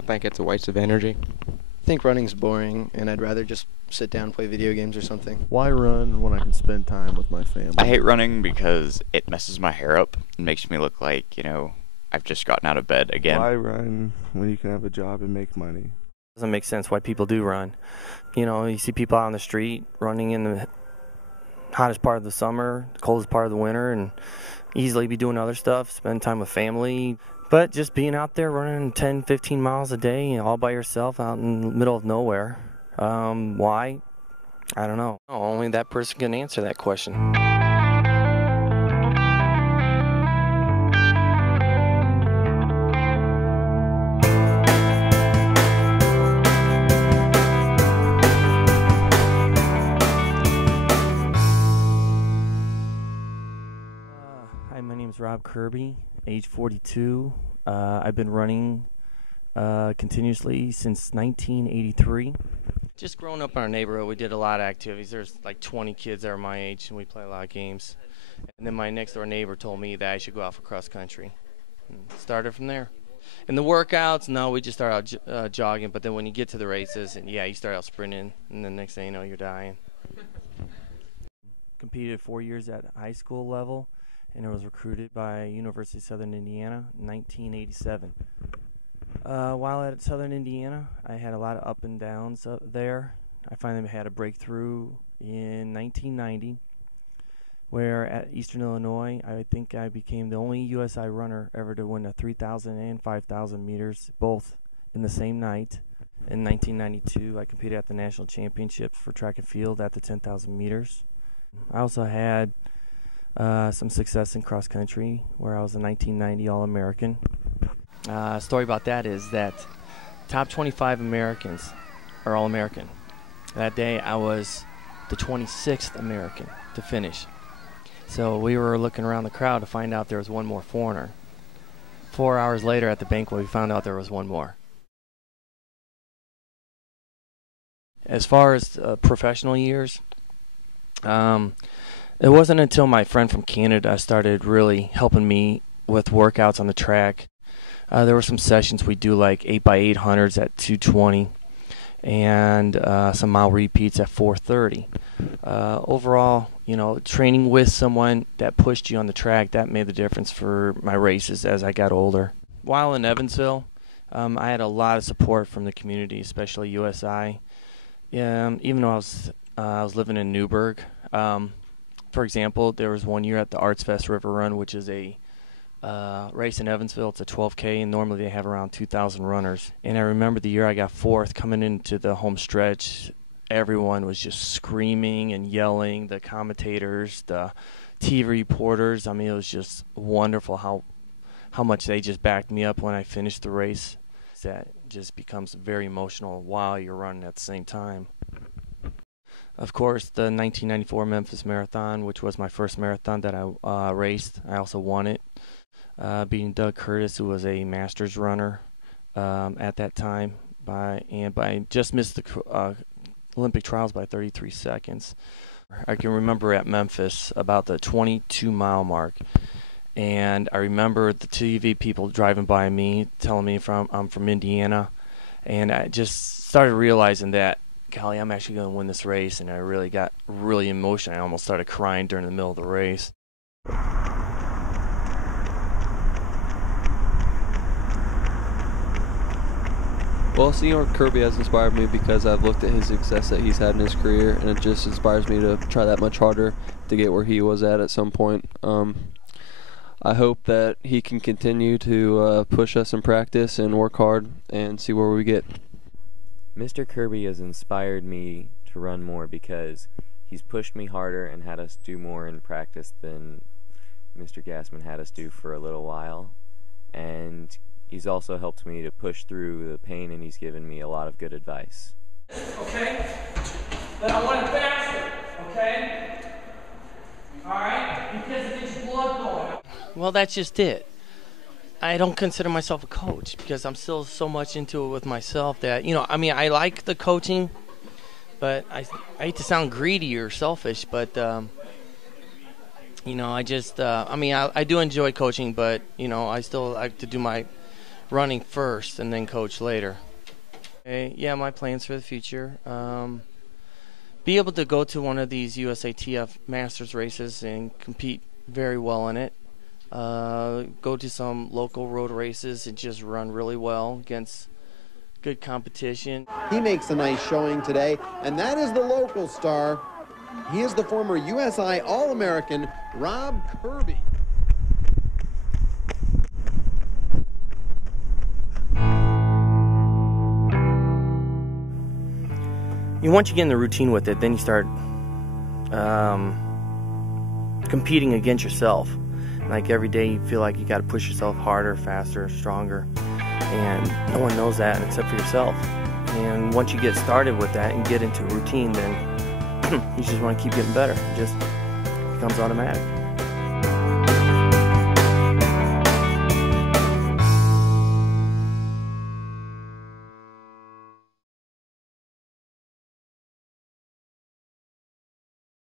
I think it's a waste of energy. I think running's boring, and I'd rather just sit down and play video games or something. Why run when I can spend time with my family? I hate running because it messes my hair up and makes me look like, I've just gotten out of bed again. Why run when you can have a job and make money? Doesn't make sense why people do run. You see people out on the street running in the hottest part of the summer, the coldest part of the winter, and easily be doing other stuff, spend time with family. But just being out there running 10, 15 miles a day all by yourself out in the middle of nowhere, why? I don't know. Only that person can answer that question. Hi, my name is Rob Kirby, age 42. I've been running continuously since 1983. Just growing up in our neighborhood, we did a lot of activities. There's like 20 kids that are my age, and we play a lot of games. And then my next door neighbor told me that I should go out for cross country. And started from there. And the workouts, no, we just start out jogging. But then when you get to the races, and yeah, you start out sprinting, and then next thing you know, you're dying. Competed 4 years at high school level, and I was recruited by University of Southern Indiana in 1987. While at Southern Indiana, I had a lot of up and downs there. I finally had a breakthrough in 1990, where at Eastern Illinois, I think I became the only USI runner ever to win a 3,000 and 5,000 meters, both in the same night. In 1992, I competed at the national championships for track and field at the 10,000 meters. I also had some success in cross country, where I was a 1990 All-American. Story about that is that top 25 Americans are All-American. That day I was the 26th American to finish. So we were looking around the crowd to find out there was one more foreigner. 4 hours later at the banquet, we found out there was one more. As far as professional years, it wasn't until my friend from Canada started really helping me with workouts on the track. There were some sessions we do like 8x800s at 220 and some mile repeats at 430. Overall, training with someone that pushed you on the track, that made the difference for my races as I got older. While in Evansville, I had a lot of support from the community, especially USI. Even though I was living in Newburgh. For example, there was one year at the Arts Fest River Run, which is a race in Evansville. It's a 12K, and normally they have around 2,000 runners. And I remember the year I got fourth, coming into the home stretch, everyone was just screaming and yelling, the commentators, the TV reporters. I mean, it was just wonderful how much they just backed me up when I finished the race. That just becomes very emotional while you're running at the same time. Of course, the 1994 Memphis Marathon, which was my first marathon that I raced. I also won it, beating Doug Curtis, who was a Masters runner at that time. I just missed the Olympic trials by 33 seconds. I can remember at Memphis about the 22-mile mark. And I remember the TV people driving by me, telling me I'm from Indiana. And I just started realizing that, golly, I'm actually going to win this race. And I really got really emotional. I almost started crying during the middle of the race. Well, Senior Kirby has inspired me because I've looked at his success that he's had in his career, and it just inspires me to try that much harder to get where he was at some point. I hope that he can continue to push us in practice and work hard and see where we get. Mr. Kirby has inspired me to run more because he's pushed me harder and had us do more in practice than Mr. Gassman had us do for a little while. And he's also helped me to push through the pain, and he's given me a lot of good advice. Okay? But I want it faster, okay? Alright? Because it gets blood going. Well, that's just it. I don't consider myself a coach because I'm still so much into it with myself that, I like the coaching, but I hate to sound greedy or selfish, but, I do enjoy coaching, but, I still like to do my running first and then coach later. Okay, yeah, my plans for the future. Be able to go to one of these USATF Masters races and compete very well in it. Go to some local road races and just run really well against good competition. He makes a nice showing today, and that is the local star. He is the former USI All-American Rob Kirby. Once you get in the routine with it, then you start competing against yourself. Like every day you feel like you got to push yourself harder, faster, stronger, and no one knows that except for yourself. And once you get started with that and get into a routine, then you just want to keep getting better. It just becomes automatic.